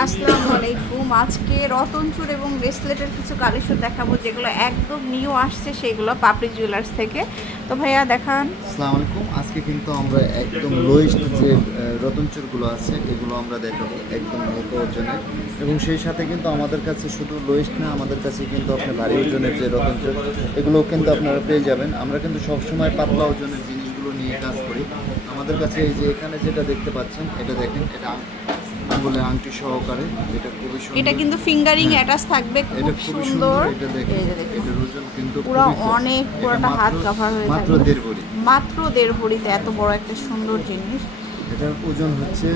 আসসালামু আলাইকুম। আজকে রতনচুর এবং ব্রেসলেটের কিছু কালেকশন দেখাবো, যেগুলো একদম নিউ আসছে, সেগুলো পাপড়ি জুয়েলার্স থেকে। তো ভাইয়া, দেখান। আসসালামু আলাইকুম। আজকে কিন্তু আমরা একদম লোয়েস্ট যে রতনচুরগুলো আছে, এগুলো আমরা দেখাবো একদম মোটো ওজনের এবং সেই সাথে কিন্তু আমাদের কাছে শুধু লোয়েস্ট না, আমাদের কাছে কিন্তু আপনার ভারী ওজনের যে রতনচুর, এগুলোও কিন্তু আপনারা পেয়ে যাবেন। আমরা কিন্তু সবসময় পাতলা ওজনের জিনিসগুলো নিয়ে কাজ করি। আমাদের কাছে এই যে এখানে যেটা দেখতে পাচ্ছেন, এটা দেখেন, এটা আঙ্গুলের আংটি সহকারে এটা খুবই সুন্দর এটা কিন্তু ফিঙ্গারিং। অ্যাটাচ থাকবে খুব সুন্দর এটা দেখেন। এটার ওজন কিন্তু পুরো অনেক পুরোটা হাত cover হয়ে মাত্র দেড় ভরি মাত্র দেড় ভরিতে এত বড় একটা সুন্দর জিনিস এটার ওজন হচ্ছে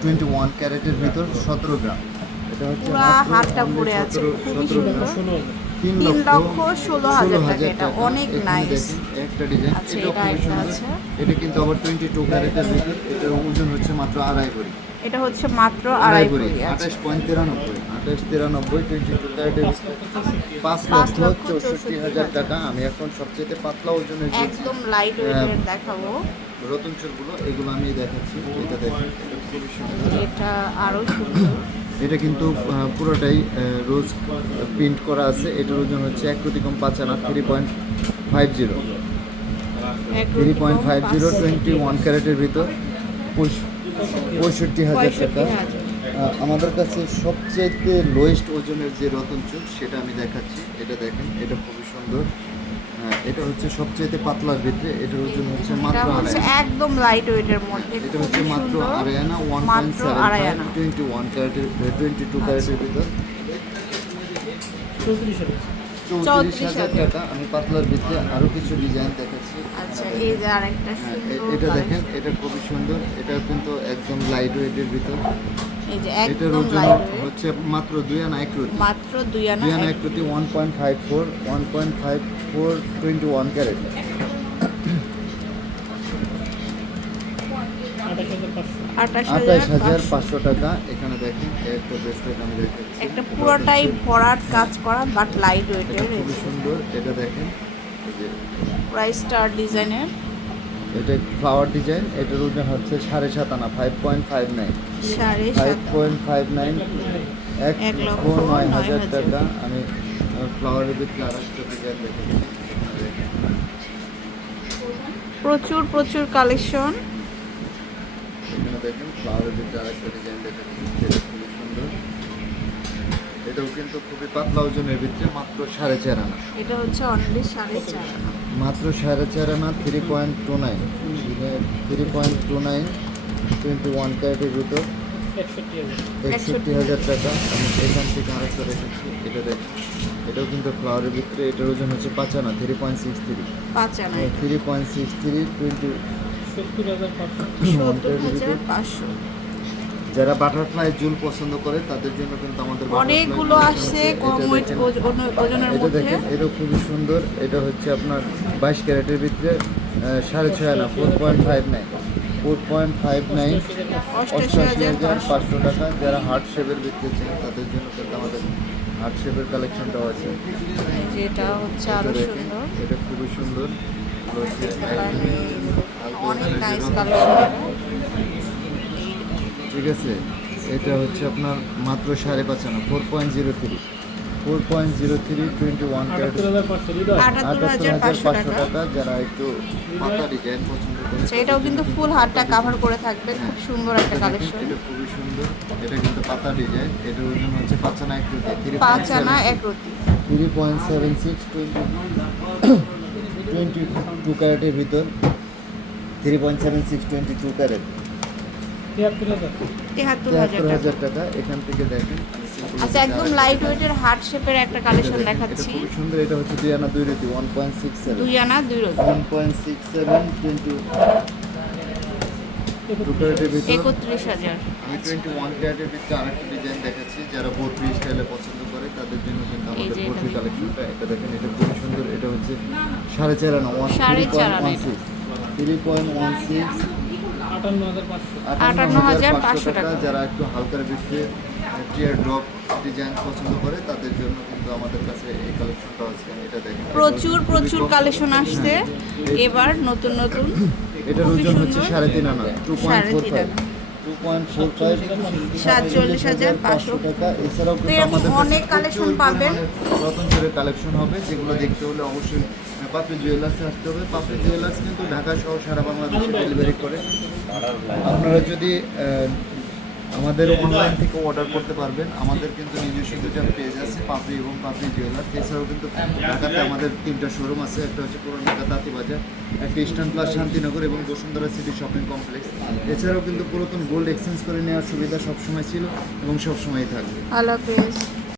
টোয়েন্টি ওয়ান ক্যারেটের ভিতর সতেরো গ্রাম এটা হচ্ছে পুরা হাতটা পড়ে আছে, খুবই সুন্দর। তিন লক্ষ ষোলো হাজার টাকা, এটা অনেক। দেখেন, একটা ডিজাইন আচ্ছা, এটা খুবই সুন্দর আছে। এটা কিন্তু আবার টোয়েন্টি টু ক্যারেটের ভিতর। এটার ওজন হচ্ছে মাত্র আড়াই ভরি এটা হচ্ছে মাত্র আড়াই ভরি আচ্ছা। আঠাশ পয়েন্ট তিরানব্বই। আঠাশ তিরানব্বই টোয়েন্টি টু ক্যারেটের পাঁচ লক্ষ চৌষট্টি হাজার। টাকা। আমি এখন সবচেয়ে পাতলা ওজনের একদম লাইট ওয়েটের। দেখাবো। রতন চুরগুলো এগুলো আমি দেখাচ্ছি। এটা দেখেন। এটা খুবই সুন্দর। এটা কিন্তু পুরোটাই রোজ প্রিন্ট করা আছে। এটার ওজন হচ্ছে এক প্রতি কম পাঁচ আনা three point five zero three point five zero twenty one ক্যারেটের ভিতর পঁয়ষট্টি হাজার টাকা। আমাদের কাছে সবচেয়ে লোয়েস্ট ওজনের যে রতন চুর সেটা আমি দেখাচ্ছি। এটা দেখেন এটা খুবই সুন্দর। এটা হচ্ছে সবচেয়ে পাতলার ভিতরে এটার ওজন হচ্ছে এটা মাত্র হচ্ছে একদম লাইট ওয়েটের মধ্যে এটা হচ্ছে মাত্র সুন্দর। One point seven twenty one ক্যারেটের টোয়েন্টি টু ক্যারেটের ভিতর। চৌত্রিশ। টাকা আমি পাতলার ভিতরে আরও কিছু ডিজাইন দেখাচ্ছি আচ্ছা এই যে আরেকটা হ্যাঁ, সুন্দর এটা দেখেন এটা খুবই সুন্দর। এটা কিন্তু একদম লাইট ওয়েটের ভিতর। এই যে একদম লাইট হচ্ছে মাত্র দুই আনা এক রুটি। মাত্র দুই আনা দুই আনা এক- এক রুটি one point five four one point five four twenty one carat আঠাশ আঠাশ হাজার পাঁচশো। টাকা। দেখেন একটা ব্রেসলেট আমি দেখাচ্ছি একটা পুরোটাই ভরাট কাজ করা বাট লাইট ওয়েটের খুবই সুন্দর। এটা দেখেন প্রাইস স্টার ডিজাইনের এটা ফ্লাওয়ার ডিজাইন এটার ওজন হচ্ছে সাড়ে সাত আনা five point five nine five point five nine এক লক্ষ নয় হাজার। টাকা। আমি ফ্লাওয়ারের ভিতরে আর ডিজাইন দেখেছি প্রচুর প্রচুর কালেকশন দেখেন ফ্লাওয়ারের ভিতরে আর একটা ডিজাইন এটা খুবই সুন্দর। এটাও কিন্তু খুবই পাতলা ওজনের ভিতরে মাত্র সাড়ে চার আনা। এটা হচ্ছে অনলি সাড়ে চার আনা। মাত্র সাড়ে চার আনা three point two nine three point two nine twenty one ক্যারেটের ভিতর। একষট্টি হাজার টাকা। আমি এখান থেকে আরেকটা রেখেছি এটা দেখ এটাও কিন্তু ফ্লাওয়ারের ভিতরে এটার ওজন হচ্ছে পাঁচ আনা থ্রি পয়েন্ট সিক্স থ্রি পাঁচ আনা। Three point six three twenty সত্তর হাজার পাঁচশো। যারা বাটারফ্লাই জুল পছন্দ করে তাদের জন্য কিন্তু আমাদের অনেকগুলো আসছে কম ওয়েট ওজনের মধ্যে দেখেন এটা খুবই সুন্দর। এটা হচ্ছে আপনার বাইশ ক্যারেটের ভিতরে সাড়ে ছয় আনা four point five nine four point five nine হাজার পাঁচশো টাকা। যারা হার্ট শেপের বিক্রি চান তাদের জন্য কিন্তু আমাদের হার্ট শেপের কালেকশনটাও আছে। এই যে এটা হচ্ছে আরও সুন্দর। এটা খুবই সুন্দর। অনেক নাইস কালেকশন ঠিক আছে এটা হচ্ছে আপনার মাত্র সাড়ে পাঁচ আনা four point zero three four point zero three twenty one আটাত্তর হাজার পাঁচশো টাকা। যারা একটু পাতা ডিজাইন পছন্দ করে আচ্ছা এটাও কিন্তু ফুল হাতটা কাভার করে থাকবে। খুব সুন্দর একটা কালেকশন এটা খুবই সুন্দর। এটা কিন্তু পাতা ডিজাইন এটার ওজন হচ্ছে পাঁচ আনা এক রুটি থ্রি পাঁচ আনা এক রতি three point seven six twenty twenty two ক্যারেটের ভিতর। Three point seven six twenty two carat তিয়াত্তর হাজার টাকা এখান থেকে দেখেন। আচ্ছা একদম লাইট ওয়েটের হার্ট শেপের একটা কালেকশন দেখাচ্ছি। খুবই সুন্দর এটা হচ্ছে দুই আনা দুই রুটি ওয়ান পয়েন্ট সিক্স সেভেন দুই আনা দুই রতি। One point six seven twenty একত্রিশ হাজার। আমি টোয়েন্টি ওয়ান ক্যারেটের ভিতরে আরেকটা ডিজাইন দেখাচ্ছি যারা বোটরি স্টাইলে পছন্দ করে তাদের জন্য কিন্তু আমাদের যে এটা কালেকশনটা এটা দেখেন এটা খুবই সুন্দর এটা হচ্ছে সাড়ে চার আনা ওয়ান সাড়ে চার আনা থ্রি পয়েন্ট ওয়ান সিক্স আটান্ন হাজার পাঁচশো টাকা। যারা একটু হালকার ভিতরে টিয়ার ড্রপ ডিজাইন পছন্দ করে তাদের জন্য কিন্তু আমাদের কাছে এই কালেকশনটা আছে। এটা দেখেন প্রচুর প্রচুর কালেকশন আসছে। এবার নতুন নতুন এটার ওজন হচ্ছে সাড়ে তিন আনা টু পয়েন্ট ফোর ফাইভ সাতচল্লিশ হাজার কালেকশন হবে, যেগুলো দেখতে হলে অবশ্যই পাপড়ি জুয়েলার্সে আসতে হবে। পাপড়ি জুয়েলার্স কিন্তু ঢাকা সহ সারা বাংলাদেশে ডেলিভারি করে। আপনারা যদি আমাদের অনলাইন থেকে অর্ডার করতে পারবেন। আমাদের কিন্তু নিজস্ব দুটা পেজ আছে পাপড়ি এবং পাপড়ি জুয়েলার এছাড়াও কিন্তু ঢাকাতে আমাদের তিনটা শোরুম আছে। একটা হচ্ছে পুরান ঢাকা তাঁতি বাজার একটা ইস্টার্ন প্লাস শান্তিনগর এবং বসুন্ধরা সিটি শপিং কমপ্লেক্স এছাড়াও কিন্তু পুরাতন গোল্ড এক্সচেঞ্জ করে নেওয়ার সুবিধা সবসময় ছিল এবং সবসময়ই থাকবে। আল্লাহ